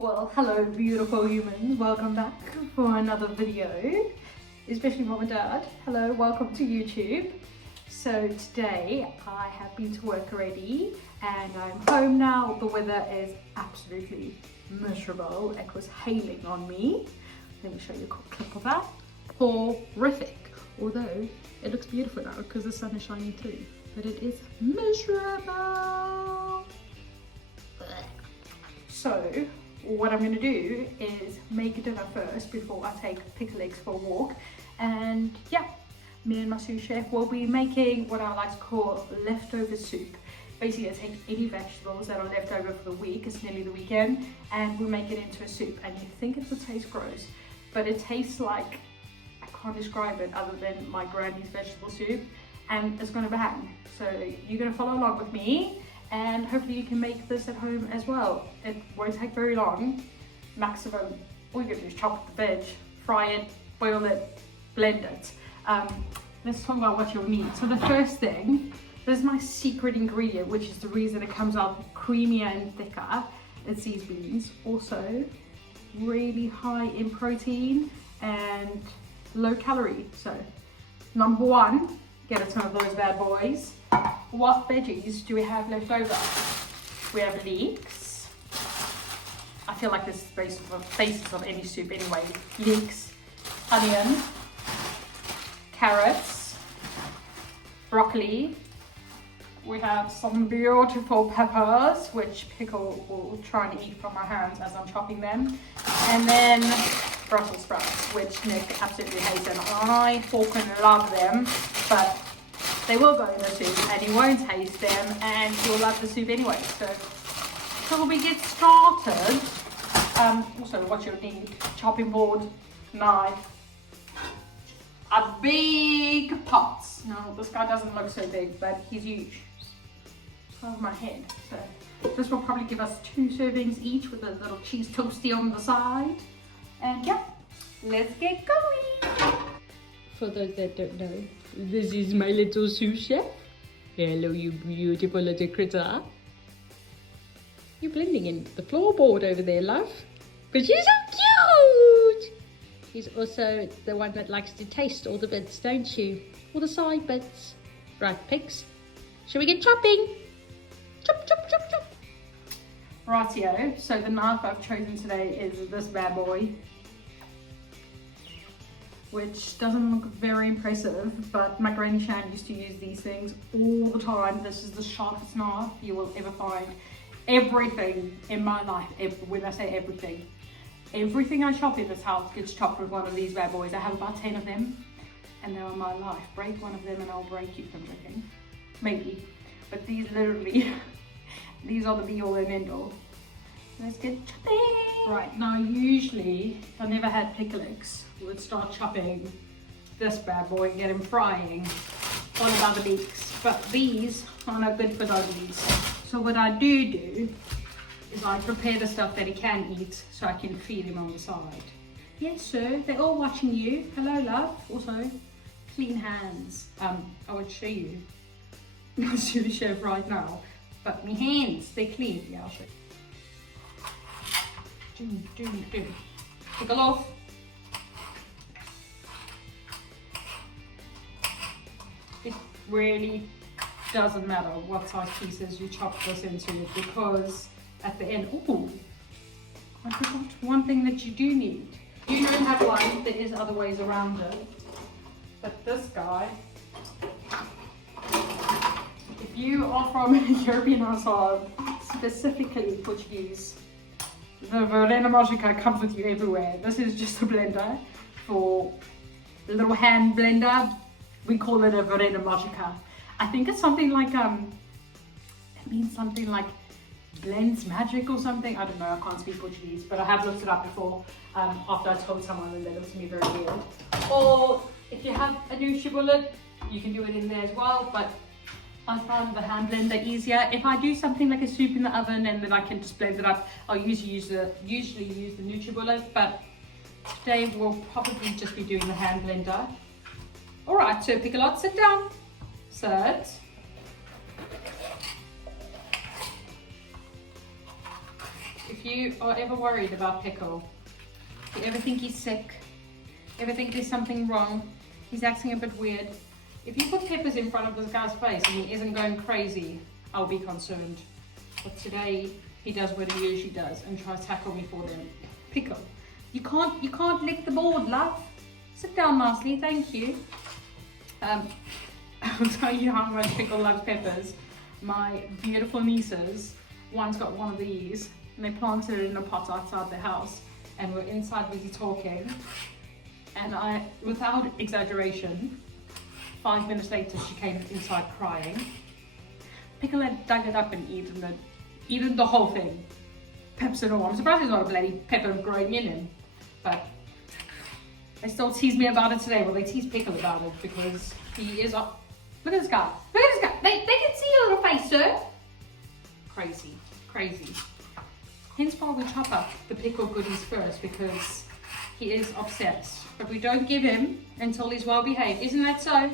Well, hello beautiful humans, welcome back for another video, especially mom and dad. Hello, welcome to YouTube. So today I have been to work already and I'm home now. The weather is absolutely miserable. It was hailing on me. Let me show you a quick clip of that. Horrific. Although it looks beautiful now because the sun is shining through, but it is miserable. So what I'm going to do is make dinner first before I take Pickle Legs for a walk. And yeah, me and my sous chef will be making what I like to call leftover soup. Basically I take any vegetables that are left over for the week, it's nearly the weekend, and we make it into a soup. And you think it would taste gross, but it tastes like, I can't describe it other than my granny's vegetable soup, and it's going to bang. So you're going to follow along with me. And hopefully you can make this at home as well. It won't take very long. Maximum, all you're gonna do is chop the veg, fry it, boil it, blend it. Let's talk about what you'll need. So the first thing, this is my secret ingredient, which is the reason it comes out creamier and thicker. It's these beans. Also, really high in protein and low calorie. So, number one, get a ton of those bad boys. What veggies do we have left over? We have leeks. I feel like this is the basis of any soup anyway. Leeks, onion, carrots, broccoli. We have some beautiful peppers, which Pickle will try and eat from my hands as I'm chopping them. And then Brussels sprouts, which Nick absolutely hates, and I fucking love them, but they will go in the soup and he won't taste them and he'll love the soup anyway. So before we get started, also what you'll need: chopping board, knife, a big pot. Now this guy doesn't look so big, but he's huge. Over my head. So this will probably give us 2 servings each with a little cheese toasty on the side. And yeah, let's get going. For those that don't know, this is my little sous chef. Hello, you beautiful little critter. You're blending in the floorboard over there, love. But she's so cute. She's also the one that likes to taste all the bits, don't you? All the side bits. Right, pigs. Shall we get chopping? Chop, chop, chop, chop. Rightio. So the knife I've chosen today is this bad boy, which doesn't look very impressive, but my granny Shan used to use these things all the time. This is the sharpest knife you will ever find. Everything in my life, when I say everything I chop in this house gets chopped with one of these bad boys. I have about 10 of them, and they're on my life. Break one of them and I'll break you, I'm joking. Maybe. But these literally, these are the be all and end all. Let's get chopping. Right, now usually, if I never had Pickle Legs, would start chopping this bad boy and get him frying, followed by the leeks. But these are no good for doggies. So what I do is I prepare the stuff that he can eat so I can feed him on the side. Yes, sir, they're all watching you. Hello, love. Also, clean hands. I would show you my sous chef right now, but my hands, they're clean. Yeah, I'll show you. Do. Pickle off. It really doesn't matter what size pieces you chop this into, because at the end, oh, I forgot one thing that you do need. You don't have one, there is other ways around it. But this guy, if you are from a European household, specifically Portuguese, the Verena Magica comes with you everywhere. This is just a blender for a little hand blender. We call it a Verena Magica. I think it's something like, it means something like blends magic or something. I don't know, I can't speak Portuguese, but I have looked it up before after I told someone, and they looked at me very weird. Or if you have a new bullet, you can do it in there as well, but I found the hand blender easier. If I do something like a soup in the oven and then I can just blend it up, I'll usually use the NutriBullet, but today we'll probably just be doing the hand blender. Alright, so Pickle, sit down. Sit. if you are ever worried about Pickle, if you ever think he's sick, ever think there's something wrong, he's acting a bit weird, if you put peppers in front of this guy's face and he isn't going crazy, I'll be concerned. But today, he does what he usually does and tries to tackle me for them. Pickle, you can't lick the board, love. Sit down nicely, thank you. I'll tell you how much Pickle loves peppers. My beautiful nieces once got one of these and they planted it in a pot outside their house and we're inside busy talking, and I, without exaggeration, 5 minutes later she came inside crying. Pickle had dug it up and eaten the whole thing. Peps and all. I'm surprised there's not a bloody pepper growing in him, but they still tease me about it today. Well, they tease Pickle about it because he is up. Look at this guy. Look at this guy. They can see your little face, sir. Crazy, crazy. Hence why we chop up the Pickle goodies first, because he is obsessed. But we don't give him until he's well behaved. Isn't that so?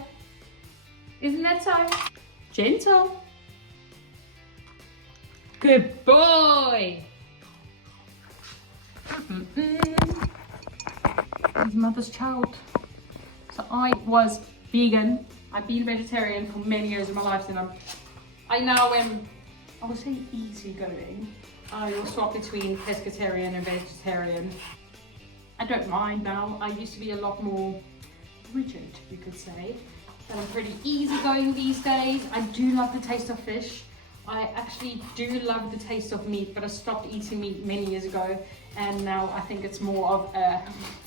Isn't that so? Gentle. Good boy. His mother's child. So I was vegan. I've been vegetarian for many years of my life, and I now am, I would say, easygoing. I will swap between pescatarian and vegetarian. I don't mind now. I used to be a lot more rigid, you could say. But I'm pretty easygoing these days. I do love the taste of fish. I actually do love the taste of meat, but I stopped eating meat many years ago, and now I think it's more of a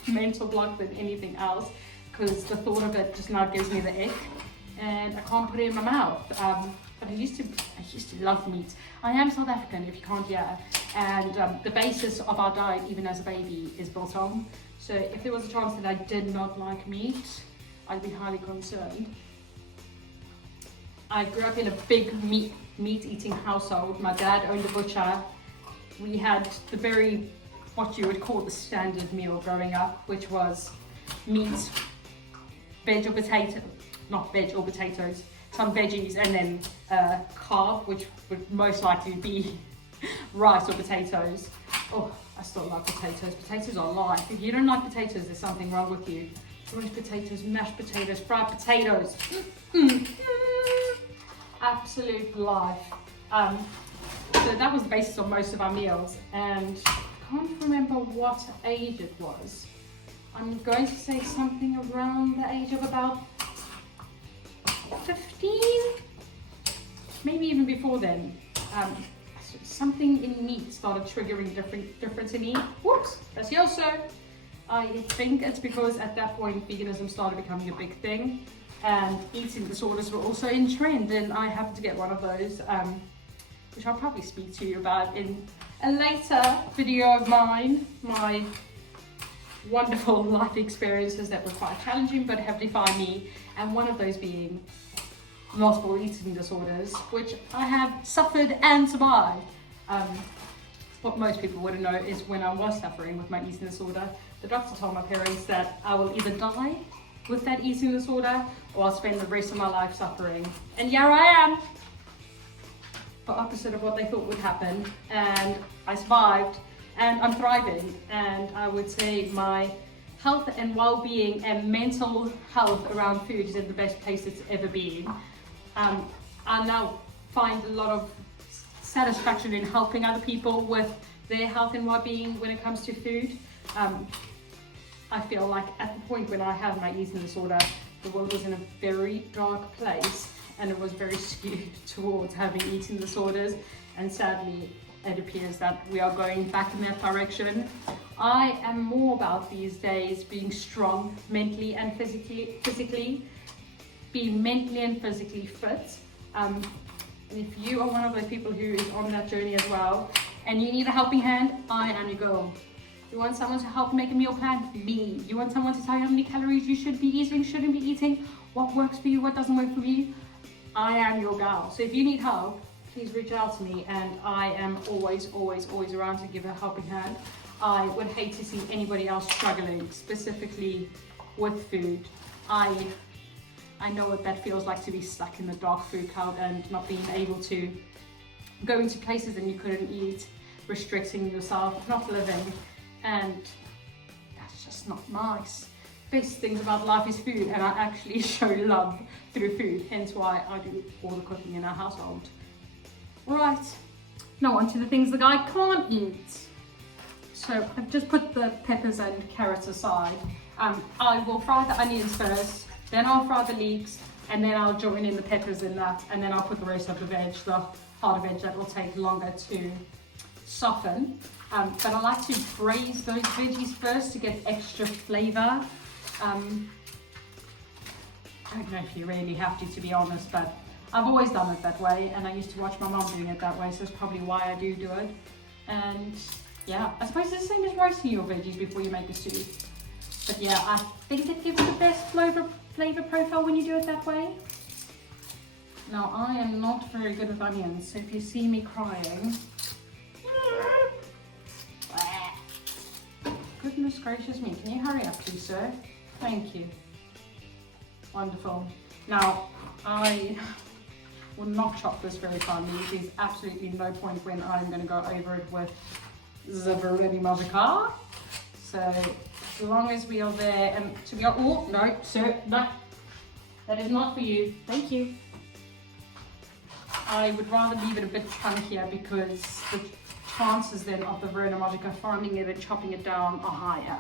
mental block than anything else, because the thought of it just now gives me the ick, and I can't put it in my mouth. But I used to love meat. I am South African, if you can't hear, and the basis of our diet, even as a baby, is biltong. So if there was a chance that I did not like meat, I'd be highly concerned. I grew up in a big meat-eating household. My dad owned a butcher. We had the very, what you would call the standard meal growing up, which was meat, veg or potato, not veg or potatoes, some veggies, and then carb, which would most likely be rice or potatoes. Oh, I still love potatoes. Potatoes are life. If you don't like potatoes, there's something wrong with you. Roast potatoes, mashed potatoes, fried potatoes. Absolute life. So that was the basis of most of our meals, and I can't remember what age it was. I'm going to say something around the age of about 15, maybe even before then. Something in meat started triggering different in me. Whoops, that's yours, sir. I think it's because at that point veganism started becoming a big thing, and eating disorders were also in trend, and I happened to get one of those, which I'll probably speak to you about in a later video of mine, my wonderful life experiences that were quite challenging but have defined me, and one of those being multiple eating disorders, which I have suffered and survived. What most people wouldn't know is when I was suffering with my eating disorder, the doctor told my parents that I will either die with that eating disorder or I'll spend the rest of my life suffering. And here I am, the opposite of what they thought would happen, and I survived and I'm thriving, and I would say my health and well-being and mental health around food is in the best place it's ever been. I now find a lot of satisfaction in helping other people with their health and well-being when it comes to food. I feel like at the point when I had my eating disorder, the world was in a very dark place, and it was very skewed towards having eating disorders, and sadly it appears that we are going back in that direction. I am more about these days being strong mentally and physically, being mentally and physically fit. And if you are one of those people who is on that journey as well, and you need a helping hand, I am your girl. You want someone to help make a meal plan? Me. You want someone to tell you how many calories you should be eating, shouldn't be eating, what works for you, what doesn't work for you? I am your gal. So if you need help, please reach out to me, and I am always around to give a helping hand. I would hate to see anybody else struggling, specifically with food. I know what that feels like, to be stuck in the dark food cloud and not being able to go into places that you couldn't eat. restricting yourself, not living, and that's just not nice. Best things about life is food, and I actually show love through food, hence why I do all the cooking in our household. Right, now on to the things the guy can't eat. So I've just put the peppers and carrots aside. I will fry the onions first, then I'll fry the leeks, and then I'll join in the peppers in that, and then I'll put the rest of the veg, the harder veg that will take longer to soften. But I like to braise those veggies first to get extra flavor. I don't know if you really have to be honest, but I've always done it that way, and I used to watch my mom doing it that way, so that's probably why I do it. And yeah, I suppose it's the same as roasting your veggies before you make a stew. But yeah, I think it gives the best flavor profile when you do it that way. Now, I am not very good with onions, so if you see me crying... Goodness gracious me, can you hurry up please, sir? Thank you. Wonderful. Now, I will not chop this very finely. There's absolutely no point when I'm going to go over it with the Veroni Magica. So, as long as we are there, and to be honest, oh, no, sir, no. That is not for you. Thank you. I would rather leave it a bit chunkier because the chances then of the Verona Magica finding it and chopping it down are higher.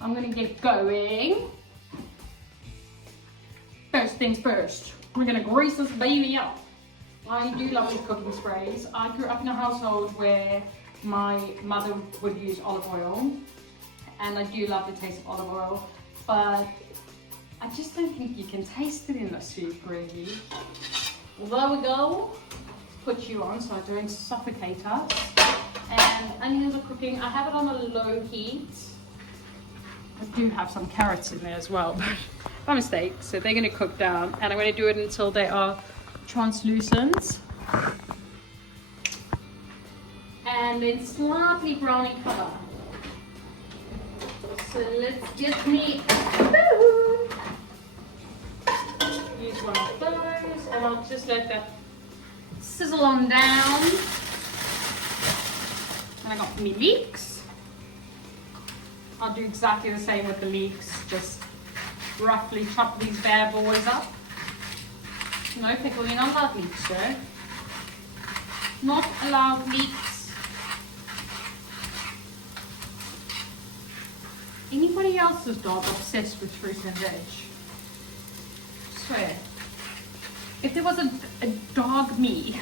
I'm going to get going. First things first, we're going to grease this baby up. I do love these cooking sprays. I grew up in a household where my mother would use olive oil, and I do love the taste of olive oil, but I just don't think you can taste it in the soup really. There we go. Put you on so I don't suffocate us. And onions are cooking. I have it on a low heat. I do have some carrots in there as well, but by mistake. So they're going to cook down, and I'm going to do it until they are translucent and then slightly brown in color. So let's get me use one of those, and I'll just let that sizzle on down. And I got me leeks. I'll do exactly the same with the leeks, just roughly chop these bad boys up. No pickle, you're not allowed leeks, sir. Not allowed leeks. Anybody else's dog obsessed with fruit and veg? I swear. If there was a dog me,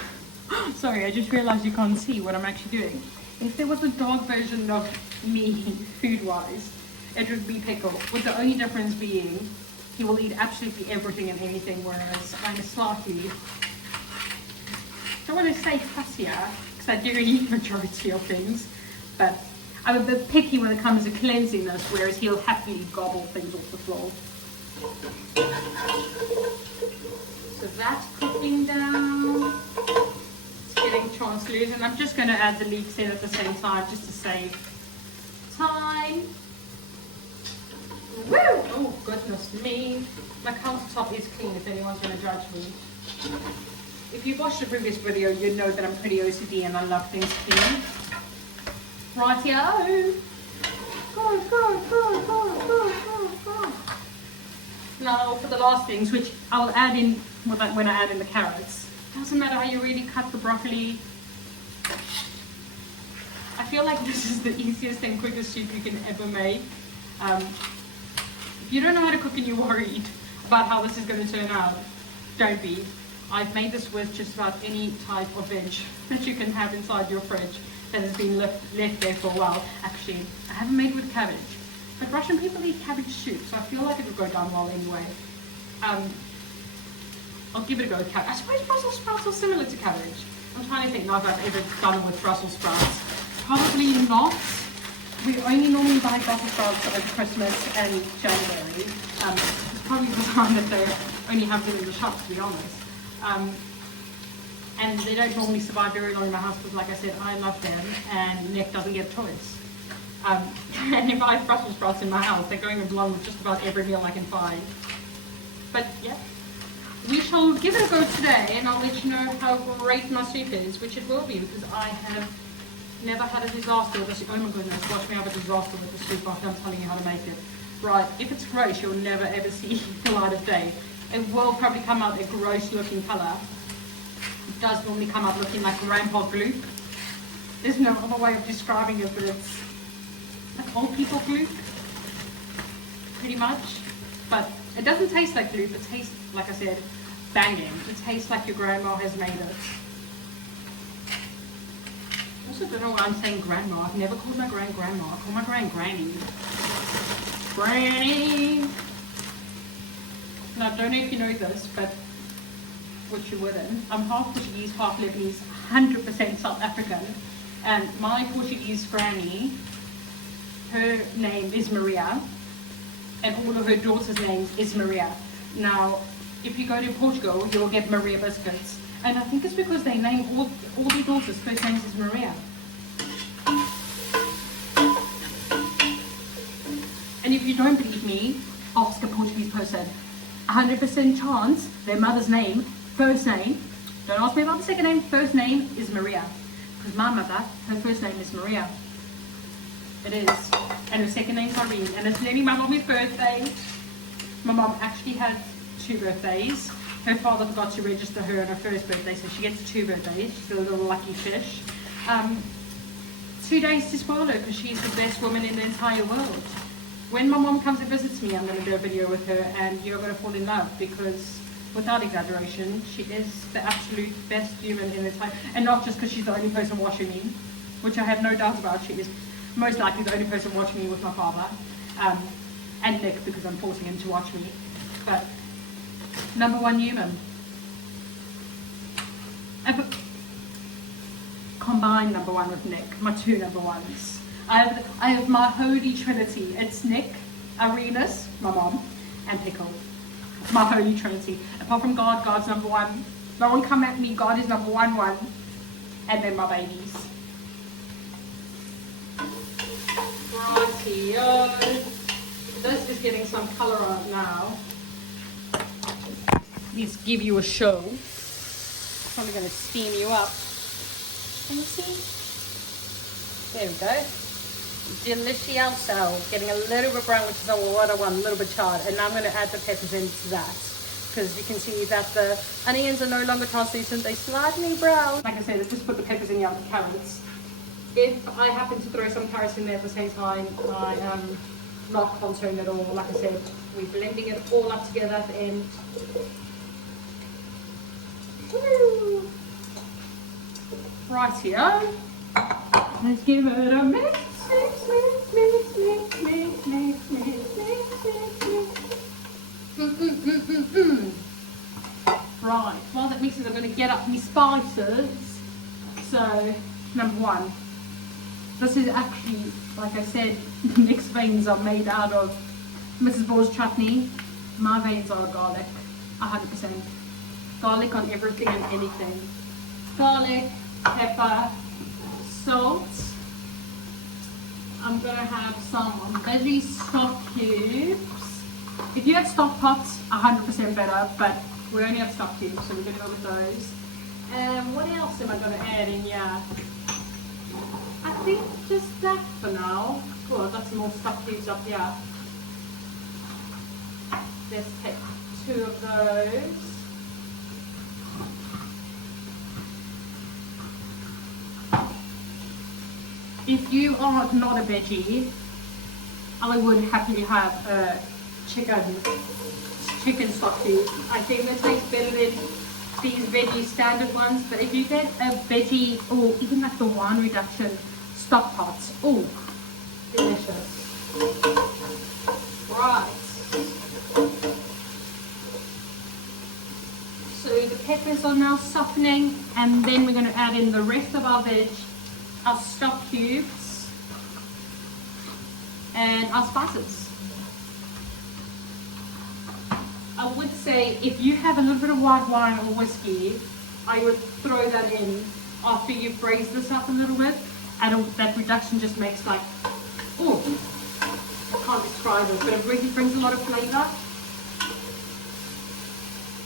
sorry, I just realized you can't see what I'm actually doing. If there was a dog version of me, food-wise, it would be Pickle, with the only difference being he will eat absolutely everything and anything, whereas I'm slightly, I don't want to say fussier, because I do eat majority of things, but I'm a bit picky when it comes to cleansiness, whereas he'll happily gobble things off the floor. So that's cooking down. Getting translucent. I'm just going to add the leeks in at the same time just to save time. Woo! Oh goodness me. My countertop is clean if anyone's going to judge me. If you've watched the previous video, you know that I'm pretty OCD and I love things clean. Right here. Go. Now for the last things, which I'll add in when I add in the carrots. Doesn't matter how you really cut the broccoli. I feel like this is the easiest and quickest soup you can ever make. If you don't know how to cook and you're worried about how this is going to turn out, don't be. I've made this with just about any type of veg that you can have inside your fridge that has been left there for a while. Actually, I haven't made it with cabbage, but Russian people eat cabbage soup, so I feel like it would go down well anyway. I'll give it a go with cabbage. I suppose Brussels sprouts are similar to cabbage. I'm trying to think now if I've ever done it with Brussels sprouts. Probably not. We only normally buy Brussels sprouts over Christmas and January. It's probably the time that they only have them in the shop, to be honest. And they don't normally survive very long in my house because, like I said, I love them and Nick doesn't get a choice. And if I have Brussels sprouts in my house, they're going along with just about every meal I can find. But yeah. We shall give it a go today, and I'll let you know how great my soup is, which it will be because I have Never had a disaster with this. Oh my goodness, watch me have a disaster with the soup after I'm telling you how to make it. Right, if it's gross, you'll never ever see the light of day. It will probably come out a gross looking colour. It does normally come out looking like grandpa Gloop. There's no other way of describing it, but it's like old people Gloop, pretty much. But it doesn't taste like Gloop, it tastes, like I said, banging. It tastes like your grandma has made it. I also don't know why I'm saying grandma. I've never called my grandma. I call my granny. Granny! Now, I don't know if you know this, but which you wouldn't. I'm half Portuguese, half Lebanese, 100% South African. And my Portuguese granny, her name is Maria, and all of her daughters' names is Maria. Now, if you go to Portugal, you'll get Maria biscuits. And I think it's because they name all their daughters' first names is Maria. And if you don't believe me, ask a Portuguese person. 100% chance their mother's name, first name, don't ask me about the second name, first name is Maria. Because my mother, her first name is Maria. It is. And her second name's Irene. And it's nearly my mommy's birthday. My mom actually had 2 birthdays. Her father forgot to register her on her first birthday, so she gets 2 birthdays. She's a little lucky fish. 2 days to spoil her because she's the best woman in the entire world. When my mom comes and visits me, I'm going to do a video with her and you're going to fall in love because, without exaggeration, she is the absolute best human in the entire... And not just because she's the only person watching me, which I have no doubt about. She is most likely the only person watching me with my father. And Nick, because I'm forcing him to watch me. But #1 human. Combined #1 with Nick, my 2 #1s. I have my holy trinity. It's Nick, Arenas, my mom, and Pickle. My holy trinity. Apart from God, God's #1. No one come at me, God is #1. And then my babies. Rightio. This is getting some colour on it now. Let's give you a show. Probably going to steam you up. Can you see? There we go. Delicioso. Getting a little bit brown, which is what I want, a little bit charred. And now I'm going to add the peppers into that. Because you can see that the onions are no longer translucent, they're slightly brown. Like I said, let's just put the peppers in the other carrots. If I happen to throw some carrots in there at the same time, I am not concerned at all. Like I said, we're blending it all up together at the end. Woo! Rightio. Let's give it a mix. Right, while that mixes, I'm going to get up my spices. So, #1. This is actually, like I said, Nick's veins are made out of Mrs. Ball's chutney. My veins are garlic, 100%. Garlic on everything and anything. Garlic, pepper, salt. I'm going to have some veggie stock cubes. If you have stock pots, 100% better, but we only have stock cubes, so we're going to go with those. And what else am I going to add in here? I think just that for now. Cool, I've got some more stock cubes up here. Let's take 2 of those. If you are not a veggie, I would happily have a chicken stock cube. I think that tastes better than these veggie standard ones, but if you get a veggie or even like the wine reduction stock pots, oh, delicious. Right. So the peppers are now softening, and then we're going to add in the rest of our veg, our stock cubes, and our spices. I would say if you have a little bit of white wine or whiskey, I would throw that in after you've braised this up a little bit, and that reduction just makes like, oh, I can't describe it, but it really brings a lot of flavour.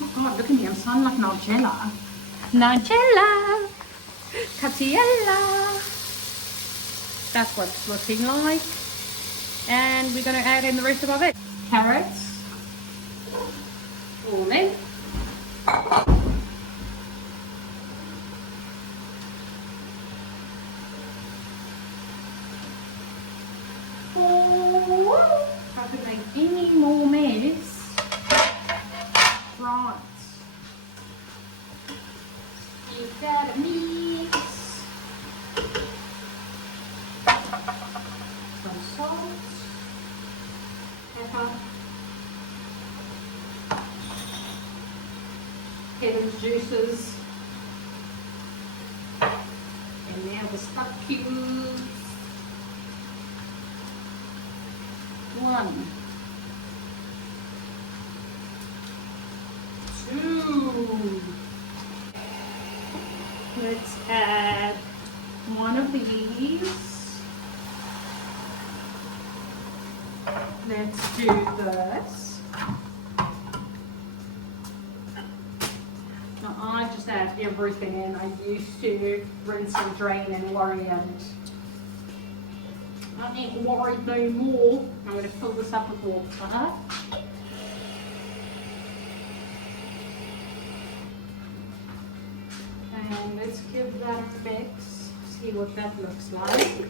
Oh God, look at me, I'm sounding like Nigella. Nigella! Catiella! That's what it's looking like. And we're going to add in the rest of our veg. Carrots. All in. If I could make any more mess. Right. Give that a mix. Some salt. Pepper. Heaven's juices. And now the stock cubes. 1, 2. Let's add one of these. Let's do this. Now I just add everything in. I used to rinse and drain and worry, and I ain't worried no more. I'm going to fill this up with water. And let's give that a mix. See what that looks like.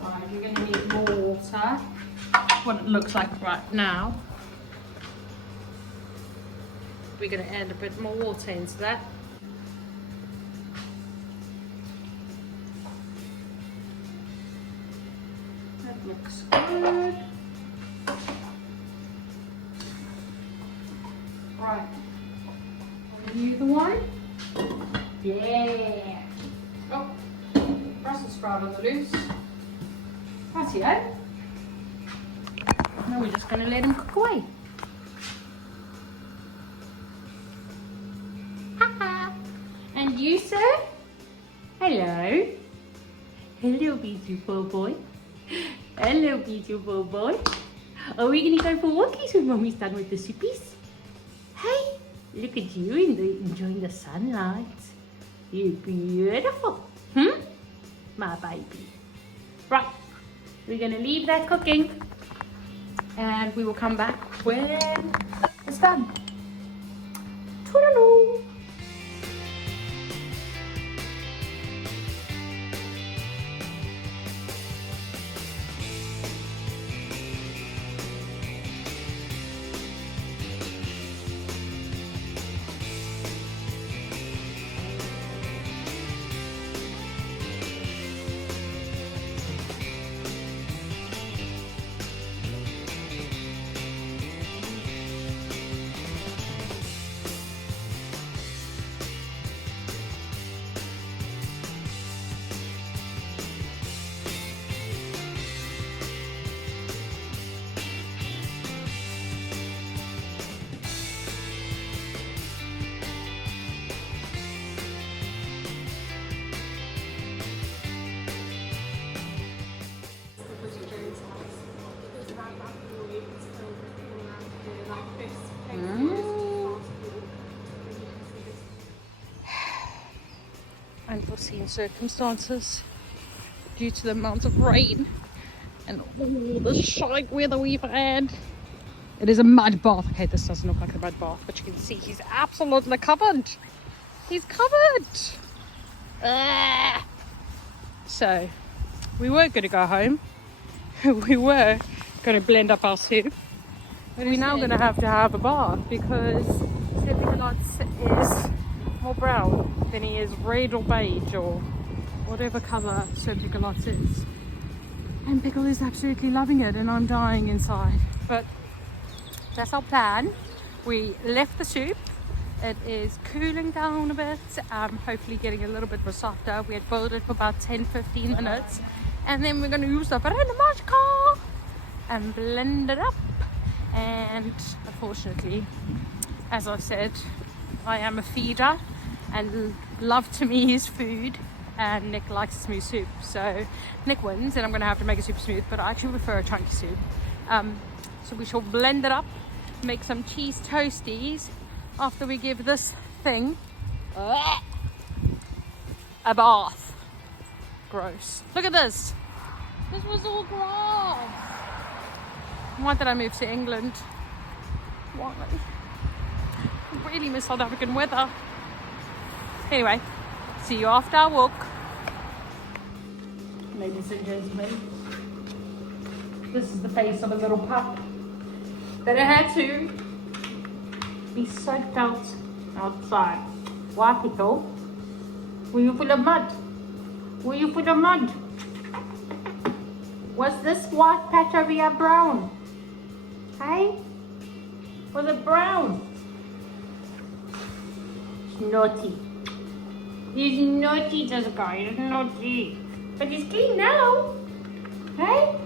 Right, you're going to need more water. What it looks like right now. We're going to add a bit more water into that. That looks good. Right. And the other one. Yeah. Oh, Brussels sprout on the loose. Rightio. Now we're just going to let him cook away. And you, sir? Hello. Hello, beautiful boy. Hello, beautiful boy. Are we going to go for walkies when Mummy's done with the soupies? Hey, look at you enjoying the sunlight. You're beautiful. My baby. Right, we're going to leave that cooking. And we will come back when it's done. Toodaloo! Unforeseen circumstances due to the amount of rain and all the shite weather we've had. It is a mud bath. Okay, this doesn't look like a mud bath, but you can see he's absolutely covered. He's covered. So we were going to go home. We were going to blend up our soup. But we're now going to have a bath because Piccolots is more brown than he is red or beige or whatever colour Sir Piccolots is. And Pickle is absolutely loving it and I'm dying inside. But that's our plan. We left the soup. It is cooling down a bit. Hopefully getting a little bit more softer. We had boiled it for about 10-15 minutes. And then we're going to use the Verena and blend it up. And unfortunately, as I've said, I am a feeder and love to me is food. and Nick likes a smooth soup. So Nick wins, and I'm going to have to make it super smooth, but I actually prefer a chunky soup. So we shall blend it up, make some cheese toasties after we give this thing a bath. Gross. Look at this. This was all grass. Why did I move to England? Why? I really miss South African weather. Anyway, see you after our walk. Ladies and gentlemen, this is the face of a little pup that I had to be soaked out outside. Why, Pickle? Were you full of mud? Were you full of mud? Was this white patch over here brown? Hey? Was it brown? It's naughty. He's naughty, this guy. He's naughty. But he's clean now. Hey?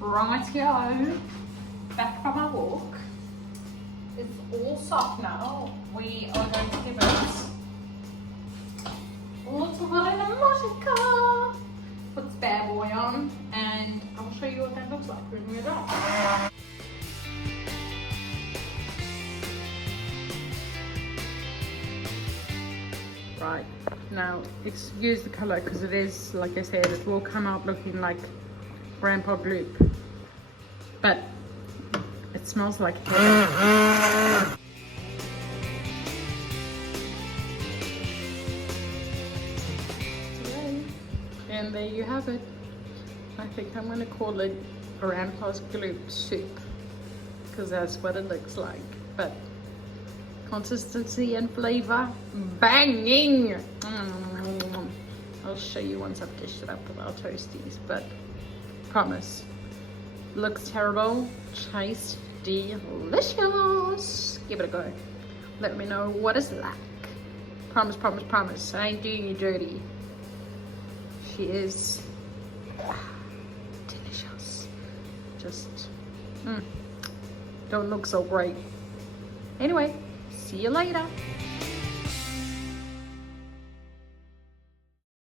Rightio, back from our walk. It's all soft now. We are going to give it lots of car. Put this bad boy on, and I'll show you what that looks like when we're done. Right, now excuse the colour because it is, like I said, it will come out looking like Grandpa Gloop, but it smells like heaven. And there you have it. I think I'm going to call it Grandpa's Gloop soup because that's what it looks like, but consistency and flavor banging. I'll show you once I've dished it up with our toasties, but promise, looks terrible, tastes delicious. Give it a go. Let me know what it's like. Promise, promise, promise. I ain't doing you dirty. She is delicious. Just don't look so great. Anyway, see you later.